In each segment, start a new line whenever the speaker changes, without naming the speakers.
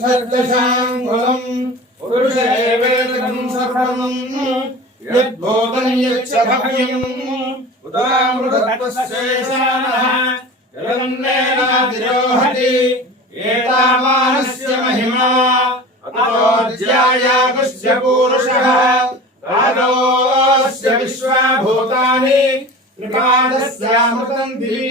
అత్యతిష్టదశాంగులం పురుషేవేదకం సర్వం యద్భూతం యక్షభయం ఉదామృతత్వశేషానః జలంనేనాదిరోహతి ఏతామానస్య మహిమా అతోధ్యాయాగుస్య పూరుషః రాజోస్య విశ్వభూతాని త్రిపాదస్యామృతం దివీ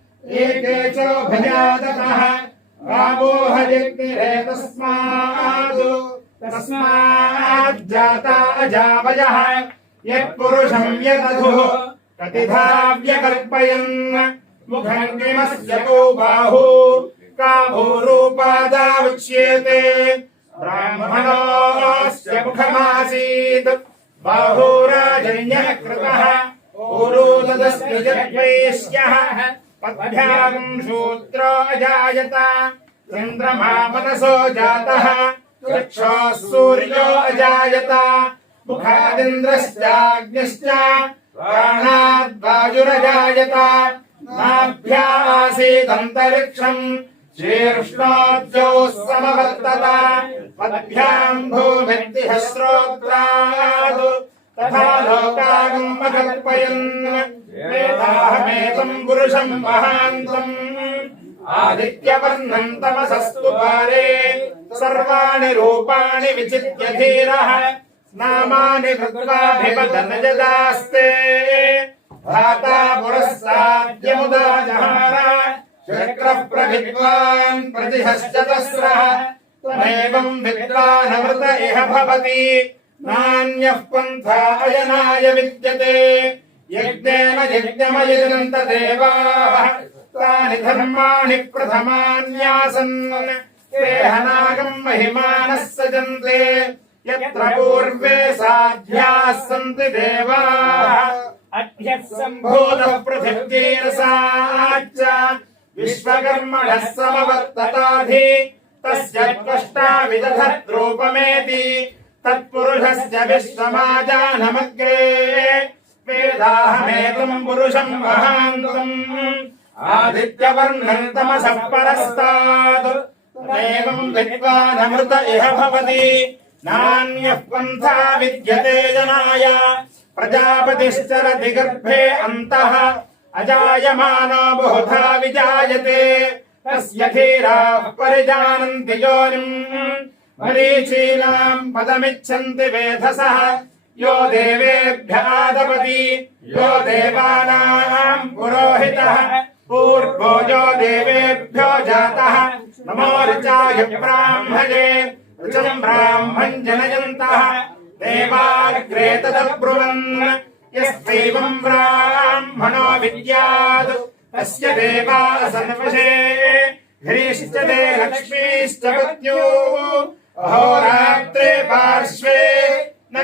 एके च यत्पुरुषं यदधुः कतिधा मुखङ्गिमस्य को भूरूपादावक्ष्येते ब्राह्मणोऽस्य मुखमासीत्। बाहुराजन्यः कृतः ऊरोदस्य जद्वैश्यः पद्भ्याम् शूद्रो अजायत चन्द्रमा मनसो जातः चक्षुः सूर्यो अजायत, मुखादिन्द्रश्चाग्निश्च प्राणाद्वायुरजायत नाभ्यासीदन्तरिक्षम् शीर्ष्णोद्यौ समवर्तत पद्भ्याम् भूमिर्दिह तथा लोकागम् अकल्पयन् वेदाहमेतम् पुरुषम् महान्तम्। आदित्यवर्णम् तमसस्तु पारे। सर्वाणि रूपाणि विचित्य धीरः। नामानि कृत्वाभिपदन जदास्ते भ्राता पुरस्ताद्यमुदा जहार शक्रः प्रभिद्वान् प्रतिहश्च तस्रः विद्वानमृत इह भवति। नान्यः पन्था अयनाय विद्यते। यज्ञेन यज्ञमयजन्त देवाः तानि धर्माणि प्रथमान्यासन्। ते हनागम् महिमानः सजन्ते। यत्र पूर्वे साध्याः सन्ति देवाः।
अभ्यः
भूतः पृथिव्यैरसाच्च विश्वकर्मणः समवर्तताधि। तस्य त्वष्टा विदधद्रूपमेति। तत्पुरुषस्य विश्वमाजानमग्रे वेदाहमेतम् पुरुषम् महान्तम् आदित्यवर्णम् तमसः परस्तात् एवम् विद्वानमृत इह भवति। नान्यः पन्था विद्यते जनाय। प्रजापतिश्चरति गर्भे अन्तः अजायमानो बहुधा विजायते। तस्य धीराः परिजानन्ति योनिम्। मरीचीनाम् पदमिच्छन्ति वेधसः। यो देवेभ्यादपति यो देवानाम् पुरोहितः। पूर्वो यो देवेभ्यो जातः। नमो ऋचाय ब्राह्मणे ऋचम् ब्राह्मम् जनयन्तः देवाग्रे ब्राह्मणो विद्यात्। तस्य देवा लक्ष्मीश्च पत्युः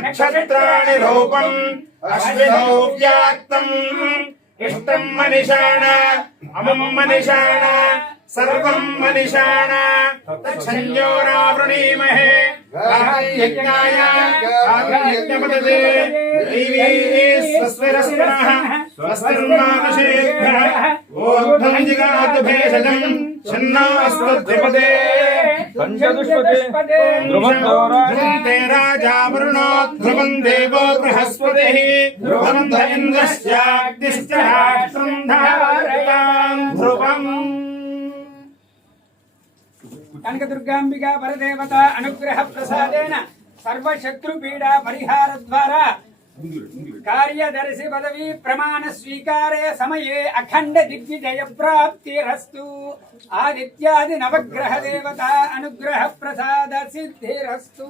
नक्षत्राणि अश्विनौ व्याक्तम् इष्टम् मनिषाण, अमुम् मनिषाण, सर्वम् मनिषाण। यज्ञाय स्वस्वरस्वरः स्वस्तिर्मानुषेभ्यः ऊर्ध्वम् जिगातु भेषजम् छिन्नास्तद्विपदे
पञ्चदुष्पदे
ध्रुवम् ध्रुवन्ते राजा वरुणो ध्रुवम् देवो बृहस्पतिः ध्रुवम् ध इन्द्रश्चाग्निश्च राष्ट्रम् धारयाम् ध्रुवम्
కనకదుర్గాంబికా పరదేవత అనుగ్రహ ప్రసాదేన సర్వశత్రుపీడా పరిహార ద్వారా కార్యదర్శి పదవి ప్రమాణ స్వీకారే సమయే అఖండ దిగ్విజయ ప్రాప్తిరస్తు. ఆదిత్యాది నవగ్రహ దేవత అనుగ్రహ ప్రసాద సిద్ధిరస్తు.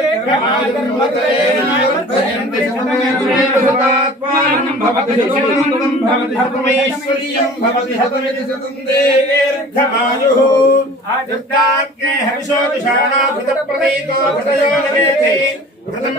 శతది సునందే
భవతి శతమేశ్వర్యం భవతి శతమితి శతం దీర్ఘమాయు ఆదిత్యాగ్నే హవిషోదిషాణాభృత ప్రదీతో భృతయో నవేతి భృతం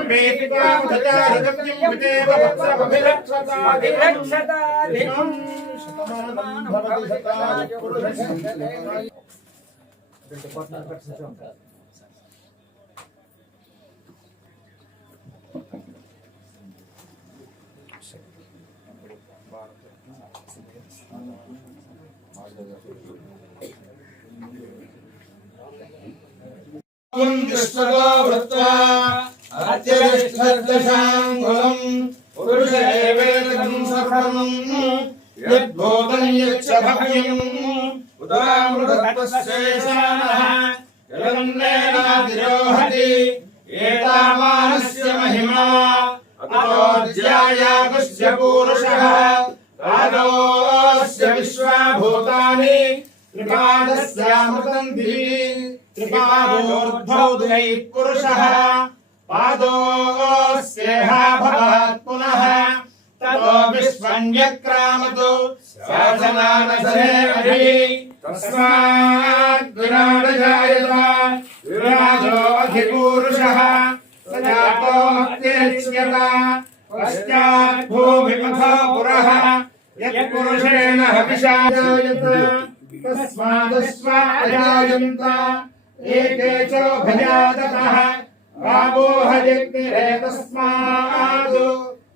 दृष्टतो वृत्त्वा अत्यरिष्ठदशाङ्गुलम् पुरुष एवेदकम् सर्वम् यद्भूतम् यच्च भव्यम् उदामृतत्वशेषाणः जलन्नेनातिरोहति एतावानस्य महिमा अतोऽध्यायागस्य पूरुषः विश्वाभूतानि त्रिपादस्यामृतम् दिवि। त्रिपादोर्ध्वौ द्वैः पुरुषः पादोऽस्येहा भवात् पुनः। ततो विश्वन्यक्रामतु शासनानसरेवहि तस्मात् विराडजायत। विराजो अधिपूरुषः। स जातो पश्चात् भूमिपथो पुरः। यत्पुरुषेण हविषा जायत तस्मादश्व अजायन्त एके च भयादतः रामो हजग्निरे तस्मात्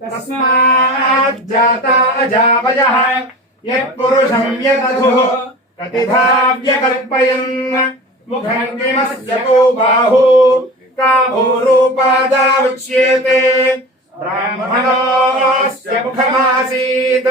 तस्माज्जाता अजावयः यत्पुरुषं यदधुः कतिधा व्यकल्पयन् मुखङ्गिमस्य को बाहु काभूरूपादावक्ष्येते ब्राह्मणोऽस्य मुखमासीत्।